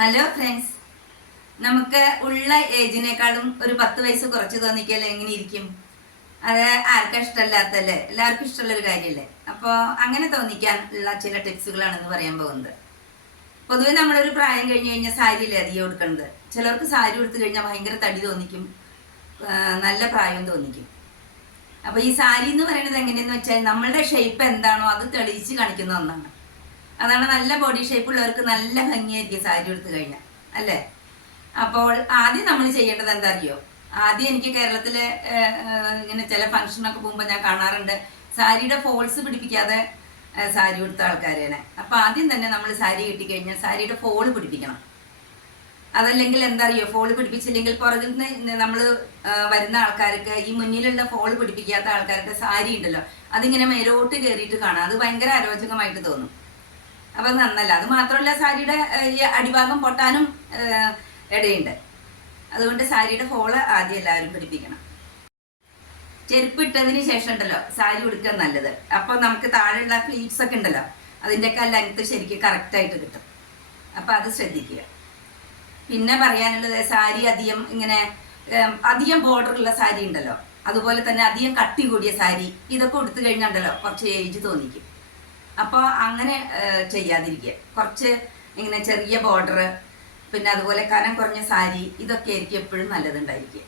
Hello friends, നമുക്ക് ഉള്ള ഏജിനേക്കാളും ഒരു 10 വയസ്സ് കുറച്ച് തോന്നിക്കല്ലേ എങ്ങനെ ഇരിക്കും? അത് ആർക്കും ഇഷ്ടമല്ലാത്തല്ലേ? എല്ലാവർക്കും ഇഷ്ടമുള്ളൊരു കാര്യമല്ലേ? അപ്പോൾ അങ്ങനെ തോന്നിക്കാൻ ഉള്ള ചില ടിപ്സുകളാണെന്ന് പറയാൻ പോകുന്നത്. പൊതുവെ നമ്മളൊരു പ്രായം കഴിഞ്ഞ് കഴിഞ്ഞാൽ സാരിയല്ലേ അധികം കൊടുക്കുന്നത്. ചിലർക്ക് സാരി കൊടുത്തു കഴിഞ്ഞാൽ ഭയങ്കര തടി തോന്നിക്കും, നല്ല പ്രായം തോന്നിക്കും. അപ്പോൾ ഈ സാരി എന്ന് പറയുന്നത് എങ്ങനെയെന്ന് വെച്ചാൽ നമ്മളുടെ ഷേപ്പ് എന്താണോ അത് തെളിയിച്ച് കാണിക്കുന്ന ഒന്നാണ്. അതാണ് നല്ല ബോഡി ഷേപ്പ് ഉള്ളവർക്ക് നല്ല ഭംഗിയായിരിക്കും സാരി എടുത്തു കഴിഞ്ഞാൽ, അല്ലേ? അപ്പോൾ ആദ്യം നമ്മൾ ചെയ്യേണ്ടത് എന്താ അറിയോ? ആദ്യം എനിക്ക് കേരളത്തിലെ ഇങ്ങനെ ചില ഫംഗ്ഷനൊക്കെ പോകുമ്പോൾ ഞാൻ കാണാറുണ്ട്, സാരിയുടെ ഫോൾസ് പിടിപ്പിക്കാതെ സാരി കൊടുത്ത ആൾക്കാരെയാണ്. അപ്പൊ ആദ്യം തന്നെ നമ്മൾ സാരി കിട്ടിക്കഴിഞ്ഞാൽ സാരിയുടെ ഫോള് പിടിപ്പിക്കണം. അതല്ലെങ്കിൽ എന്താ അറിയോ, ഫോള് പിടിപ്പിച്ചില്ലെങ്കിൽ പുറകിൽ നിന്ന് നമ്മൾ വരുന്ന ആൾക്കാർക്ക്, ഈ മുന്നിലുള്ള ഫോള് പിടിപ്പിക്കാത്ത ആൾക്കാരുടെ സാരി ഉണ്ടല്ലോ, അതിങ്ങനെ മേലോട്ട് കയറിയിട്ട് കാണാം. അത് ഭയങ്കര അരോചകമായിട്ട് തോന്നും. അപ്പൊ നന്നല്ല. അത് മാത്രമല്ല, സാരിയുടെ ഈ അടിഭാഗം പൊട്ടാനും ഇടയുണ്ട്. അതുകൊണ്ട് സാരിയുടെ ഫോള് ആദ്യം എല്ലാവരും പിടിപ്പിക്കണം. ചെരുപ്പ് ഇട്ടതിന് ശേഷം ഉണ്ടല്ലോ സാരി ഉടുക്കാൻ നല്ലത്. അപ്പൊ നമുക്ക് താഴെയുള്ള ഫ്ലീറ്റ്സ് ഒക്കെ ഉണ്ടല്ലോ, അതിൻ്റെയൊക്കെ ലെങ്ത് ശരിക്കും കറക്റ്റായിട്ട് കിട്ടും. അപ്പൊ അത് ശ്രദ്ധിക്കുക. പിന്നെ പറയാനുള്ളത്, സാരി അധികം ബോർഡർ ഉള്ള സാരി ഉണ്ടല്ലോ, അതുപോലെ തന്നെ അധികം കട്ടി കൂടിയ സാരി, ഇതൊക്കെ ഉടുത്തു കഴിഞ്ഞാണ്ടല്ലോ കുറച്ച് ഏജ് തോന്നിക്കും. അപ്പോൾ അങ്ങനെ ചെയ്യാതിരിക്കുക. കുറച്ച് ഇങ്ങനെ ചെറിയ ബോർഡർ, പിന്നെ അതുപോലെ കനം കുറഞ്ഞ സാരി, ഇതൊക്കെ ആയിരിക്കും എപ്പോഴും നല്ലതുണ്ടായിരിക്കുക.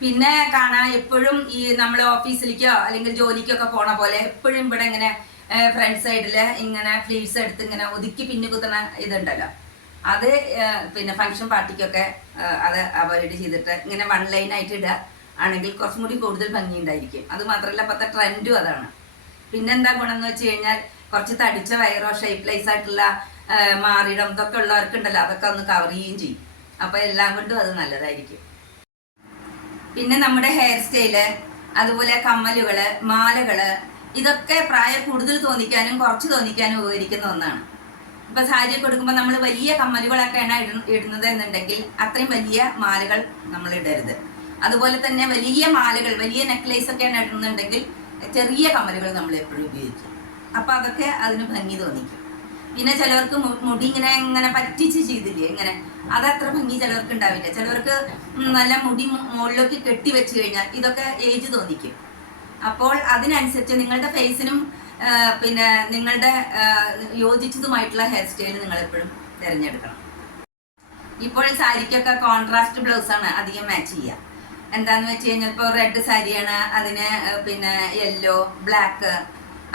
പിന്നെ കാണാൻ എപ്പോഴും ഈ നമ്മൾ ഓഫീസിലേക്കോ അല്ലെങ്കിൽ ജോലിക്കൊക്കെ പോണ പോലെ എപ്പോഴും ഇവിടെ ഇങ്ങനെ ഫ്രണ്ട് സൈഡില് ഇങ്ങനെ ഫ്ലീറ്റ്സ് എടുത്ത് ഇങ്ങനെ ഒതുക്കി പിന്നു കുത്തുന്ന ഇതുണ്ടല്ലോ, അത് പിന്നെ ഫംഗ്ഷൻ പാർട്ടിക്കൊക്കെ അത് അവോയ്ഡ് ചെയ്തിട്ട് ഇങ്ങനെ വൺ ലൈൻ ആയിട്ട് ഇടുക ആണെങ്കിൽ കുറച്ചും കൂടി കൂടുതൽ ഭംഗി ഉണ്ടായിരിക്കും. അത് മാത്രമല്ല ഇപ്പോഴത്തെ ട്രെൻഡും അതാണ്. പിന്നെന്താ ഗുണമെന്ന് വെച്ച് കഴിഞ്ഞാൽ, കുറച്ച് തടിച്ച വയറോ ഷേപ്പ്ലെസ് ആയിട്ടുള്ള മാറിയിടം ഇതൊക്കെ ഉള്ളവർക്കുണ്ടല്ലോ, അതൊക്കെ ഒന്ന് കവർ ചെയ്യുകയും ചെയ്യും. അപ്പൊ എല്ലാം കൊണ്ടും അത് നല്ലതായിരിക്കും. പിന്നെ നമ്മുടെ ഹെയർ സ്റ്റൈല്, അതുപോലെ കമ്മലുകള്, മാലകള്, ഇതൊക്കെ പ്രായം കൂടുതൽ തോന്നിക്കാനും കുറച്ച് തോന്നിക്കാനും ഉപകരിക്കുന്ന ഒന്നാണ്. ഇപ്പൊ സാരി കൊടുക്കുമ്പോൾ നമ്മൾ വലിയ കമ്മലുകളൊക്കെയാണ് ഇടുന്നത് എന്നുണ്ടെങ്കിൽ അത്രയും വലിയ മാലകൾ നമ്മൾ ഇടരുത്. അതുപോലെ തന്നെ വലിയ മാലകൾ, വലിയ നെക്ലേസ് ഒക്കെയാണ് ഇടുന്നുണ്ടെങ്കിൽ ചെറിയ കമ്മലുകൾ നമ്മൾ എപ്പോഴും ഉപയോഗിക്കും. അപ്പൊ അതൊക്കെ അതിന് ഭംഗി തോന്നിക്കും. പിന്നെ ചിലവർക്ക് മുടി ഇങ്ങനെ പറ്റിച്ച് ചെയ്തില്ലേ, ഇങ്ങനെ അതത്ര ഭംഗി ചിലവർക്ക് ഉണ്ടാവില്ല. ചിലവർക്ക് നല്ല മുടി മുകളിലേക്ക് കെട്ടി വെച്ച് കഴിഞ്ഞാൽ ഇതൊക്കെ ഏജ് തോന്നിക്കും. അപ്പോൾ അതിനനുസരിച്ച് നിങ്ങളുടെ ഫേസിനും പിന്നെ നിങ്ങളുടെ യോജിച്ചതുമായിട്ടുള്ള ഹെയർ സ്റ്റൈൽ നിങ്ങൾ എപ്പോഴും തിരഞ്ഞെടുക്കണം. ഇപ്പോൾ സാരിക്കൊക്കെ കോൺട്രാസ്റ്റ് ബ്ലൗസാണ് അധികം മാച്ച് ചെയ്യുക. എന്താന്ന് വെച്ച് കഴിഞ്ഞാൽ, ഇപ്പോൾ റെഡ് സാരിയാണ്, അതിന് പിന്നെ യെല്ലോ, ബ്ലാക്ക്,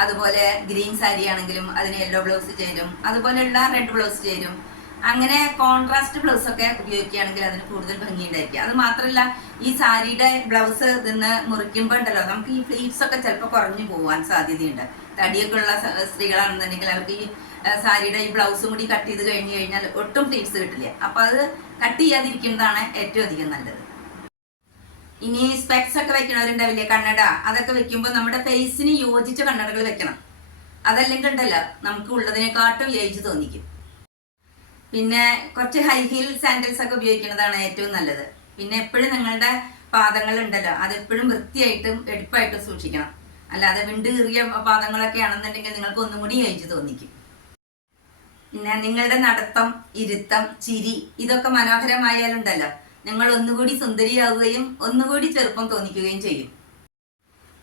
അതുപോലെ ഗ്രീൻ സാരി ആണെങ്കിലും അതിന് യെല്ലോ ബ്ലൗസ് ചേരും, അതുപോലെയുള്ള റെഡ് ബ്ലൗസ് ചേരും. അങ്ങനെ കോൺട്രാസ്റ്റ് ബ്ലൗസ് ഒക്കെ ഉപയോഗിക്കുകയാണെങ്കിൽ അതിന് കൂടുതൽ ഭംഗി ഉണ്ടായിരിക്കും. അത് മാത്രമല്ല, ഈ സാരിയുടെ ബ്ലൗസ് ഇതിന്ന് മുറിക്കുമ്പോൾ ഉണ്ടല്ലോ, നമുക്ക് ഈ ഫ്ലീറ്റ്സ് ഒക്കെ ചിലപ്പോൾ കുറഞ്ഞു പോകാൻ സാധ്യതയുണ്ട്. തടിയൊക്കെ ഉള്ള സ്ത്രീകളാണെന്നുണ്ടെങ്കിൽ അവർക്ക് ഈ സാരിയുടെ ഈ ബ്ലൗസും കൂടി കട്ട് ചെയ്ത് കഴിഞ്ഞ് കഴിഞ്ഞാൽ ഒട്ടും ഫ്ലീറ്റ്സ് കിട്ടില്ല. അപ്പൊ അത് കട്ട് ചെയ്യാതിരിക്കുന്നതാണ് ഏറ്റവും അധികം നല്ലത്. ഇനി സ്പെക്സ് ഒക്കെ വെക്കണവരുണ്ടാവില്ലേ, കണ്ണട, അതൊക്കെ വെക്കുമ്പോൾ നമ്മുടെ ഫേസിന് യോജിച്ച കണ്ണടകൾ വെക്കണം. അതല്ലെങ്കിൽ ഉണ്ടല്ലോ നമുക്ക് ഉള്ളതിനെക്കാട്ടും ഏജ് തോന്നിക്കും. പിന്നെ കുറച്ച് ഹൈ ഹീൽ സാൻഡൽസ് ഒക്കെ ഉപയോഗിക്കുന്നതാണ് ഏറ്റവും നല്ലത്. പിന്നെ എപ്പോഴും നിങ്ങളുടെ പാദങ്ങൾ ഉണ്ടല്ലോ, അതെപ്പോഴും വൃത്തിയായിട്ടും എടുപ്പായിട്ടും സൂക്ഷിക്കണം. അല്ലാതെ വിണ്ട് കീറിയ പാദങ്ങളൊക്കെ ആണെന്നുണ്ടെങ്കിൽ നിങ്ങൾക്ക് ഒന്നും കൂടി ഏജ് തോന്നിക്കും. പിന്നെ നിങ്ങളുടെ നടത്തം, ഇരുത്തം, ചിരി, ഇതൊക്കെ മനോഹരമായാലുണ്ടല്ലോ നിങ്ങൾ ഒന്നുകൂടി സുന്ദരിയാവുകയും ഒന്നുകൂടി ചെറുപ്പം തോന്നിക്കുകയും ചെയ്യും.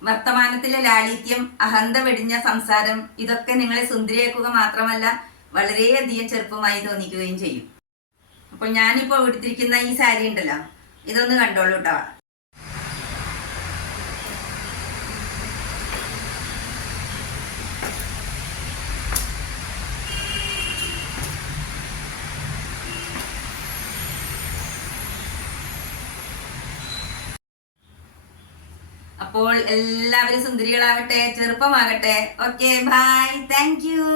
വർത്തമാനത്തിലെ ലാളിത്യം, അഹന്ത വെടിഞ്ഞ സംസാരം, ഇതൊക്കെ നിങ്ങളെ സുന്ദരിയാക്കുക മാത്രമല്ല വളരെയധികം ചെറുപ്പമായി തോന്നിക്കുകയും ചെയ്യും. അപ്പോൾ ഞാനിപ്പോൾ എടുത്തിരിക്കുന്ന ഈ സാരി ഉണ്ടല്ലോ, ഇതൊന്ന് കണ്ടോളൂ കേട്ടോ. അപ്പോൾ എല്ലാവരും സുന്ദരികളാവട്ടെ, ചെറുപ്പമാകട്ടെ. Okay, bye, thank U.